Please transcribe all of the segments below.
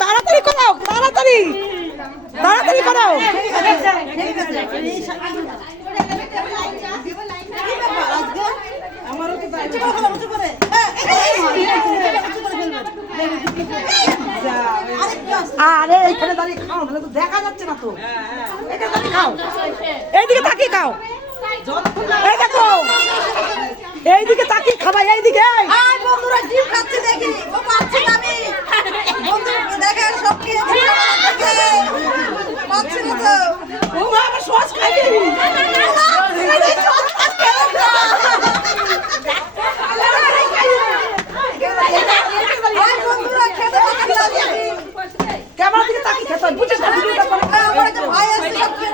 তাড়াতাড়ি করো, তাড়াতাড়ি তাড়াতাড়ি করো। আরে এখানে দাঁড়িয়ে খাও, নাহলে তো দেখা যাচ্ছে না তো। এখানে দাঁড়িয়ে খাও, এইদিকে তাকিয়ে খাও। এই দেখো, এইদিকে তাকিয়ে খাবা, এইদিকে। বন্ধুরা ডিম খাচ্ছে দেখি, ও পাচ্ছি না আমি। বন্ধুরা দেখেন সব খেয়ে পাচ্ছি না তো। ও মা, আমার সস খাইনি। ক্যামেরা দিকে তাকিয়ে খেতে হয়, বুঝিস না? ভাই আছে সব খেয়ে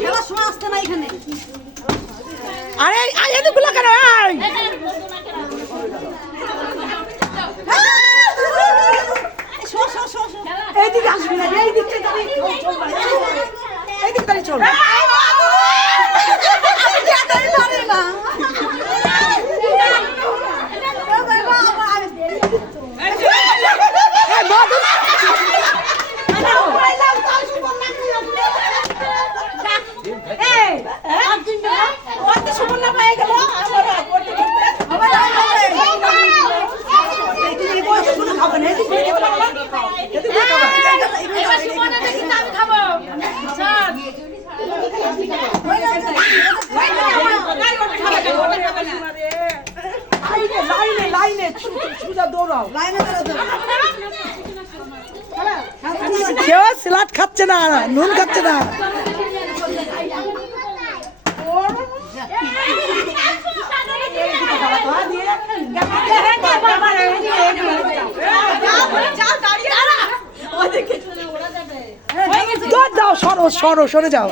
খেলার সময় আসতে না এখানে। আরে এদিকগুলো কেন? এইদিকে আসবি না, এইদিকে এইদিকে দাঁড়িয়ে চল। কেউ স্যালাড খাচ্ছে না, নুন খাচ্ছে না। যাও, সরো সরো, সরে যাও।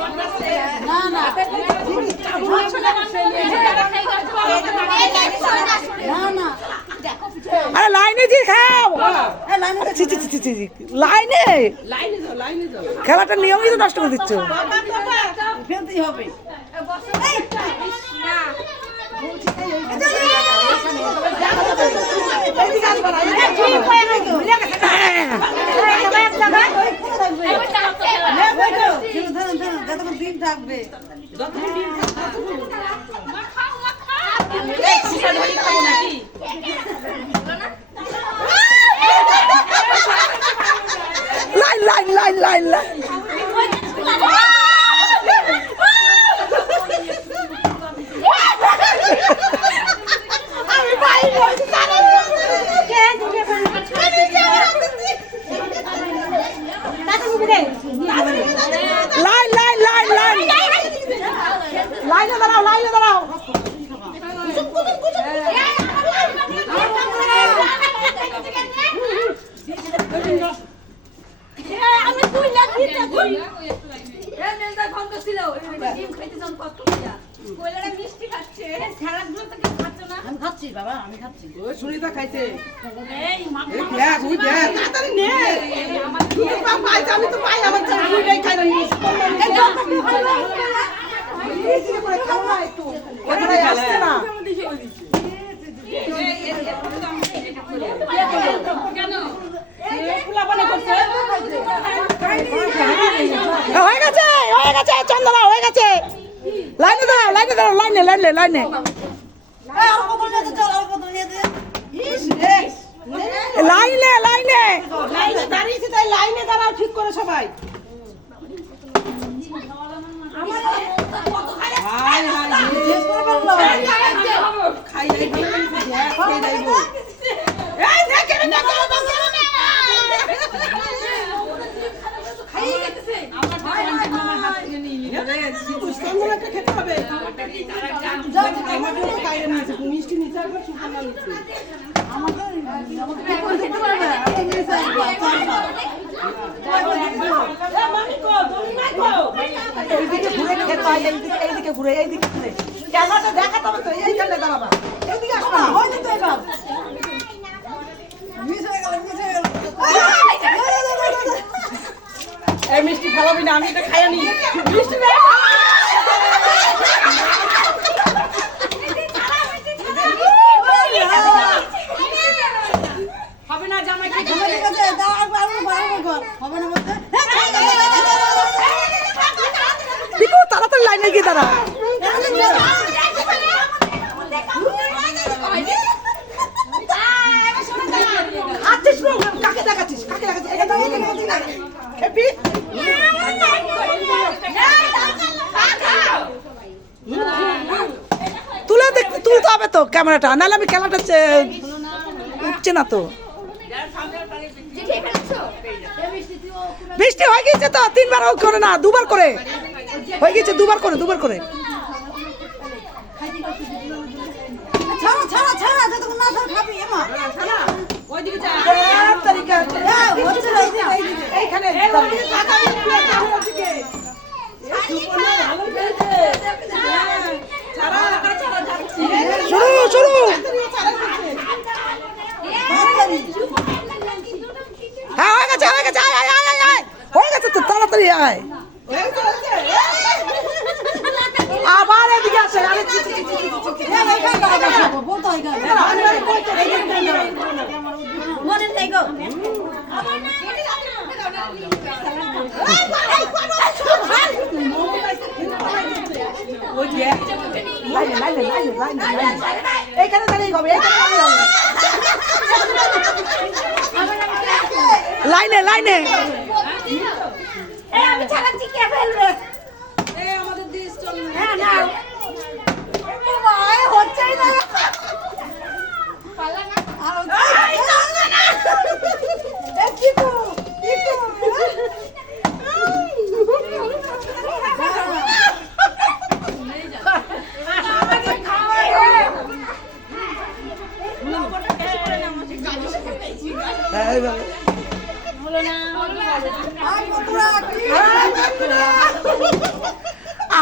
আরে লাইনে দিয়ে খাও, লাইনে। খেলাটা নিয়মই তো নষ্ট করে দিচ্ছ। ডিম থাকবে। Line line line line line. Line line line line, লাইনে দাঁড়াও, লাইনে দাঁড়াও। আমি খাচ্ছি বাবা, আমি খাচ্ছি। সুনিতা খাইছে। আমি তো পাই, আমার খাই না। হয়ে গেছে, হয়ে গেছে, চন্দনা হয়ে গেছে। লাইনে দাঁড়াও, লাইনে দাঁড়াও, লাইনে লাইনে লাইনে। লাইনে লাইনে লাইনে দাঁড়িয়েছে তাই লাইনে দাঁড়াও ঠিক করে সবাই। হায় হায় শেষ করে ফেললো। খাই যাই খেয়ে যাইবো। এই দেখে রে দেখে রে দেখে রে। খাইয়ে গেছে। পুষ্পাঞ্জলিটা খেতে হবে। আমাদেরও বাইরে নিয়েছে মিষ্টি নিচে একবার সুপানা নিচ্ছে। এইদিকে ঘুরে খেতে হয়, এইদিকে ঘুরে এইদিকে ঘুরে ক্যামেরাটা দেখাতে হবে তো, এইখানে দাঁড়াবা, এইদিকে আসো না। হয়তো তো এবার মিস হয়ে গেল, মিস হয়ে গেল। এই মিষ্টি খাওয়াবি না, আমি এটা খাইয়া নি। মিষ্টি নে। হবে না জামাই কি ঠিক আছে, দাও আর বাড়াবো কর। হবে না বলতে? পিকু তাড়াতাড়ি লাইনে গিয়ে দাঁড়া। আছিস না, কাকে দেখাচ্ছিস, কাকে দেখাচ্ছিস? এটা তো এইখানে আছিস না। হ্যাপি তুলতে হবে তো ক্যামেরাটা, নাহলে আমি ক্যামেরাটা উঠছে না তো। বৃষ্টি হয়ে গেছে তো, 3 বার করে না 2 বার করে হয়ে গেছে, 2 বার করে 2 বার করে। ছাড়া ছাড়া ছাড়া, যতক্ষণ না ছাড়া খাবি এমা। ওইদিকে যা। তরিকা আছে। হচ্ছে না, এইদিকে, এইদিকে। এইখানে শুরু শুরু। হ্যাঁ হয়ে গেছে হয়ে গেছে, আয় আয় আয় আয় আয়, হয়ে গেছে তো, তাড়াতাড়ি আয়। আবার এদিকে আসে, আরে চি চি চি চি চি। এইখানে দাঁড়া খাবো, বলতে হয় কেন? মনে নেই গো। লাইনে লাইনে লাইনে লাইনে লাইনে, এইখানে দাঁড়িয়ে হবে, এইখানে দাঁড়িয়ে হবে। লাইনে লাইনে আমি ছাড়াচ্ছি, কে ফেলবে? এই আমাদের দেশ চল না। হ্যাঁ না, বাবা হচ্ছেই না। আর হচ্ছে না। এ কিপু, কিপু।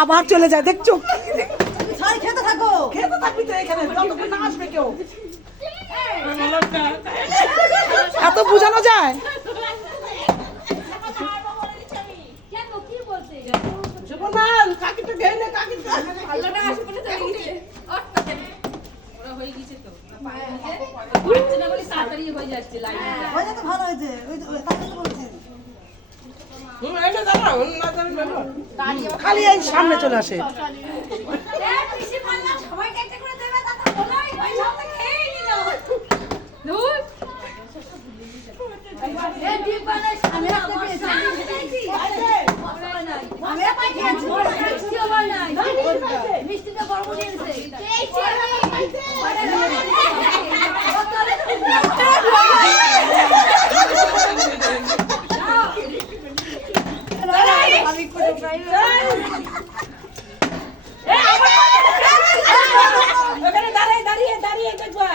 আবার চলে যায়, দেখছো? ছাড়, খেতে থাকো। খেতে থাকবি তো এখানে, যতক্ষণ না আসবে কেউ। এত বোঝানো যায়? সুপর্ণাল কাকিটা ঘেরে নে, কাকিটা। হয়ে তো ভালো হয়েছে, ওই তো তাকে তো বলছি। এনে দাঁড়াও, না জানি বলো। খালি এই সামনে চলে আসে। আমি একটা পেয়েছি। আমি একটা খেয়েছি। মিষ্টিটা বড় করে আমি করে প্রায় ওখানে দাঁড়িয়ে দাঁড়িয়ে দাঁড়িয়ে দেখবা।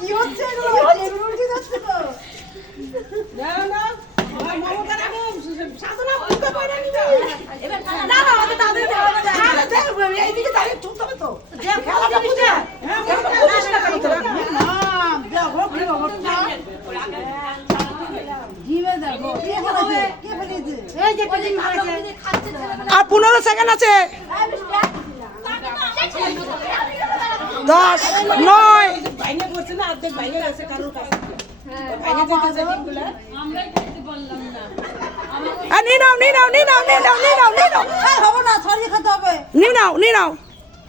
কি হচ্ছে এগুলো? এগুলো উঠে যাচ্ছে তো। না না, আমার মমতা রাখো, সাধনা বুঝতে পারে নি না। না না, আমাকে তাদের দেখবে, এইদিকে দাঁড়িয়ে চলতে হবে তো। খেলাটা বুঝে, খেলাটা বুঝিস না কেন তোরা? দেখো কি অবস্থা। জিভে দেখো, কে ফেলেছে? কে ফেলেছে? এই যে টিফিন ফেলেছে। আর 15 সেকেন্ড আছে। 10 9। বাইনে পড়ছে না, অর্ধেক বাইনে গেছে কারোর কাছে। বাইনে যেতেছে ঠিকগুলা। নিয়ে নাও নিয়ে নাও নিয়ে নাও নিয়ে নাও নিয়ে নাও নিয়ে নাও এই হবে না, ছড়িয়ে খেতে হবে। নিয়ে নাও। নিয়ে নাও নিয়ে নাও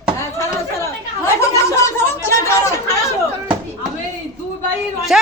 হ্যাঁ ছাড়ো ছাড়ো ধরো, ধরো, ধরো, তোরা ধরো।